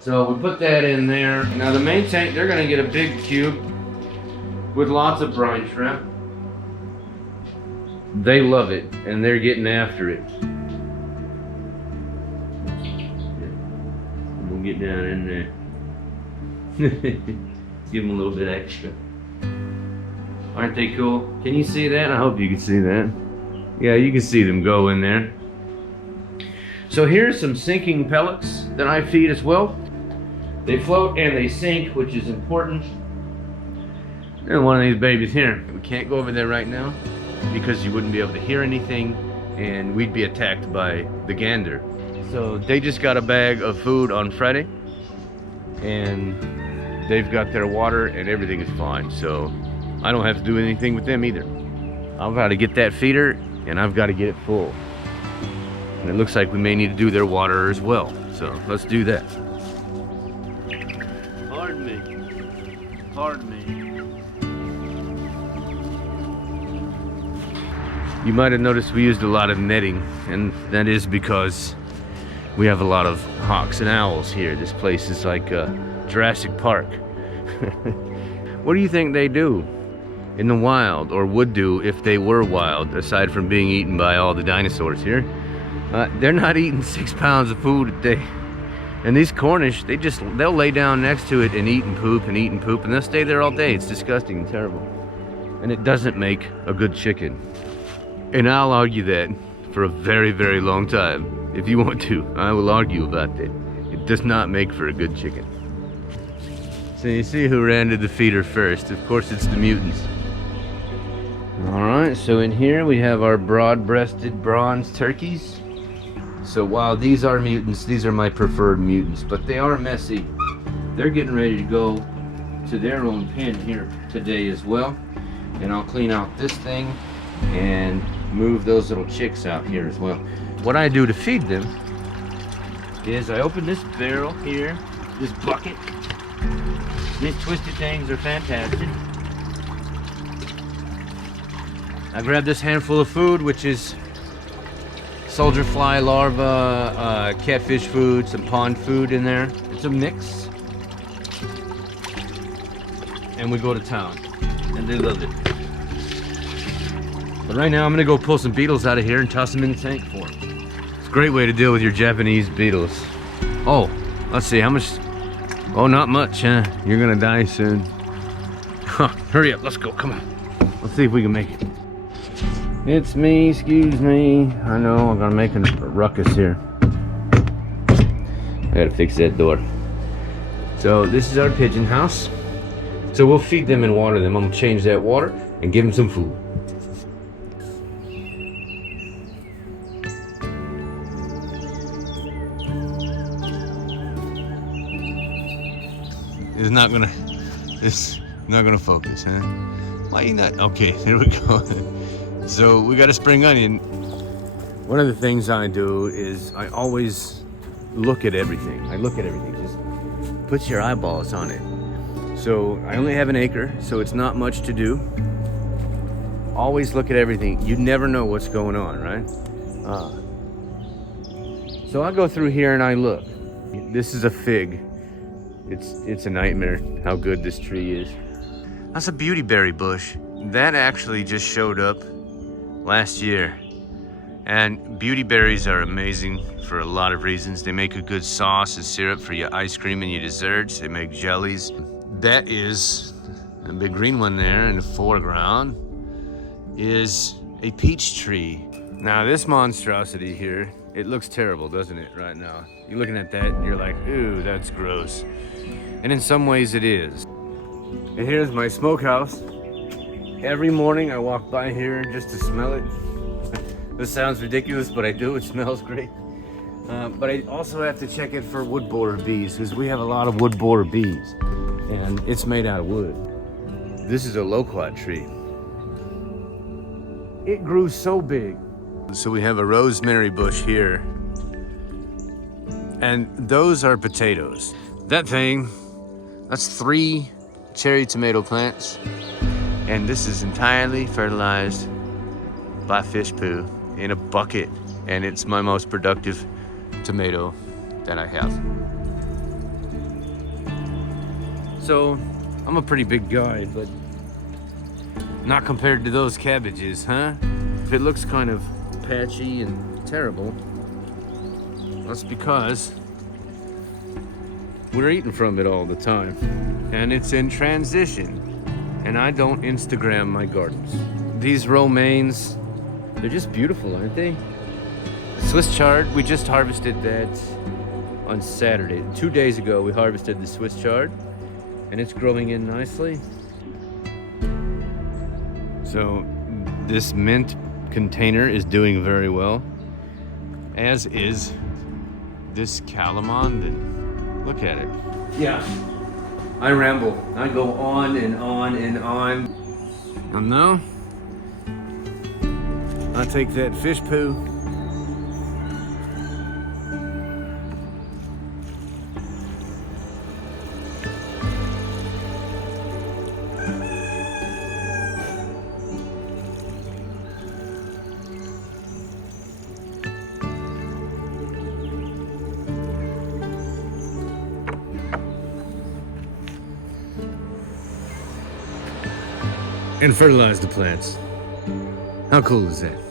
So we put that in there. Now the main tank, they're gonna get a big cube with lots of brine shrimp. They love it, and they're getting after it. We'll get down in there. Give them a little bit extra. Aren't they cool? Can you see that? I hope you can see that. Yeah, you can see them go in there. So here's some sinking pellets that I feed as well. They float and they sink, which is important. And one of these babies here. We can't go over there right now because you wouldn't be able to hear anything and we'd be attacked by the gander. So they just got a bag of food on Friday and they've got their water and everything is fine. So I don't have to do anything with them either. I've got to get that feeder and I've got to get it full. And it looks like we may need to do their water as well. So let's do that. Pardon me. Pardon me. You might have noticed we used a lot of netting, and that is because we have a lot of hawks and owls here. This place is like Jurassic Park. What do you think they do in the wild, or would do if they were wild, aside from being eaten by all the dinosaurs here? They're not eating 6 pounds of food a day. And these Cornish, they'll lay down next to it and eat and poop and eat and poop, and they'll stay there all day. It's disgusting and terrible. And it doesn't make a good chicken. And I'll argue that for a very, very long time. If you want to, I will argue about that. It does not make for a good chicken. So you see who ran to the feeder first. Of course, it's the mutants. Alright, so in here we have our broad-breasted bronze turkeys. So while these are mutants, these are my preferred mutants, but they are messy. They're getting ready to go to their own pen here today as well. And I'll clean out this thing and move those little chicks out here as well. What I do to feed them is I open this barrel here, this bucket. These twisted things are fantastic. I grab this handful of food, which is soldier fly larva, catfish food, some pond food in there. It's a mix. And we go to town. And they love it. But right now I'm gonna go pull some beetles out of here and toss them in the tank for them. It's a great way to deal with your Japanese beetles. Oh, let's see, how much? Oh, not much, huh? You're gonna die soon. Hurry up, let's go, come on. Let's see if we can make it. It's me, excuse me. I know, I'm gonna make a ruckus here. I gotta fix that door. So this is our pigeon house. So we'll feed them and water them. I'm gonna change that water and give them some food. It's not gonna focus, huh? Why you not? Okay, there we go. So we got a spring onion. One of the things I do is I always look at everything. I look at everything. Just put your eyeballs on it. So I only have an acre, so it's not much to do. Always look at everything. You never know what's going on, right? So I go through here and I look. This is a fig. It's a nightmare how good this tree is. That's a beautyberry bush. That actually just showed up last year. And beautyberries are amazing for a lot of reasons. They make a good sauce and syrup for your ice cream and your desserts. They make jellies. That is a big green one there in the foreground is a peach tree. Now this monstrosity here, it looks terrible, doesn't it, right now? You're looking at that and you're like, ooh, that's gross. And in some ways it is. And here's my smokehouse. Every morning I walk by here just to smell it. This sounds ridiculous, but I do. It smells great. But I also have to check it for wood borer bees because we have a lot of wood borer bees. And it's made out of wood. This is a loquat tree. It grew so big. So we have a rosemary bush here. And those are potatoes. That thing, that's 3 cherry tomato plants. And this is entirely fertilized by fish poo in a bucket. And it's my most productive tomato that I have. So I'm a pretty big guy, but not compared to those cabbages, huh? If it looks kind of patchy and terrible, that's because we're eating from it all the time. And it's in transition. And I don't Instagram my gardens. These romaines, they're just beautiful, aren't they? Swiss chard, we just harvested that on Saturday. 2 days ago, we harvested the Swiss chard, and it's growing in nicely. So this mint container is doing very well, as is this calamondin. Look at it. Yeah, I ramble. I go on and on and on. And now, I take that fish poo and fertilize the plants. How cool is that?